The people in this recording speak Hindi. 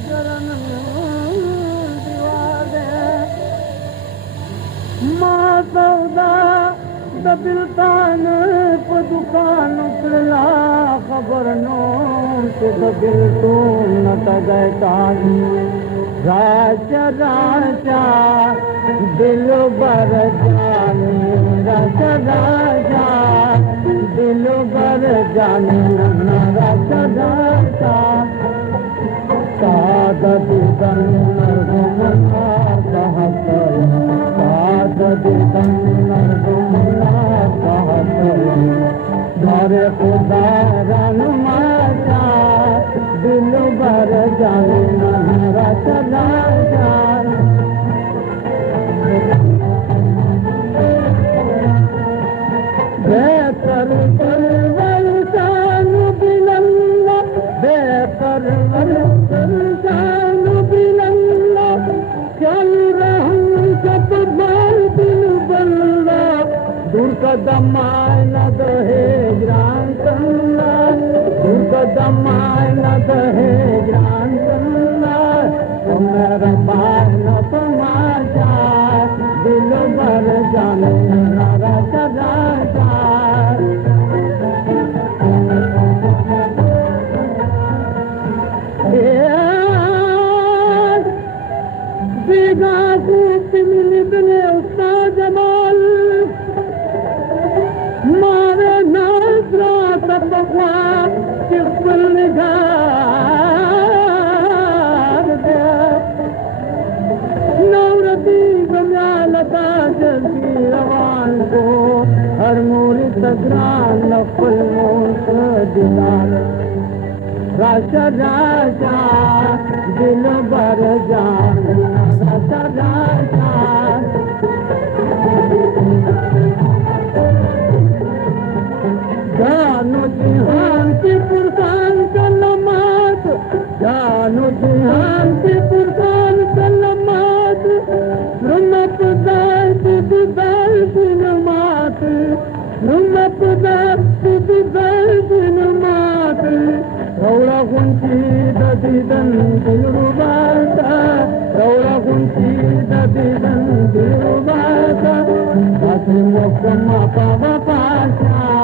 चरण दीवारे मां सौदा दबिलतान पे दुकान उकला खबर नो के दबिल तू न तगैतान राजा राजा दिल बर जाने राजा राजा दिल बर जाने राजा राजा सादत दन्नर गुमना कहत सादत दन्नर गुमना कहत घरे खुदा रनुमाचा दिल बर जाने राजा राजा बेहतर परवर शानु बिलंगा बेहतर परवर शानु बिलंगा चल रहूं सब बार दिल बल्ला दूर कदम न दहेज रान कन्ना दूर कदम न दहेज रान कन्ना मेरा बार न तमाशा दिल भर जाने राजा राजा बेगा कूप मिल बने उसका जमाल मारे नाजरा तबवा किस पर निगार दे नवरती गम्यालता जल्दी रवान को हर मोरी तगरान नफल मोस दिलार राजा राजा दिल बर जान राजा राजा जानो जिहान की पुरसान सलामत जानो जिहान की पुरसान सलामत रुमप दाय दाय दिन मात रुमप दाय दिन मात रौला गुंची ददीदन दिलरुबाता रौला गुंची ददीदन दिलरुबाता बासी मोकम्मा पावा पाशा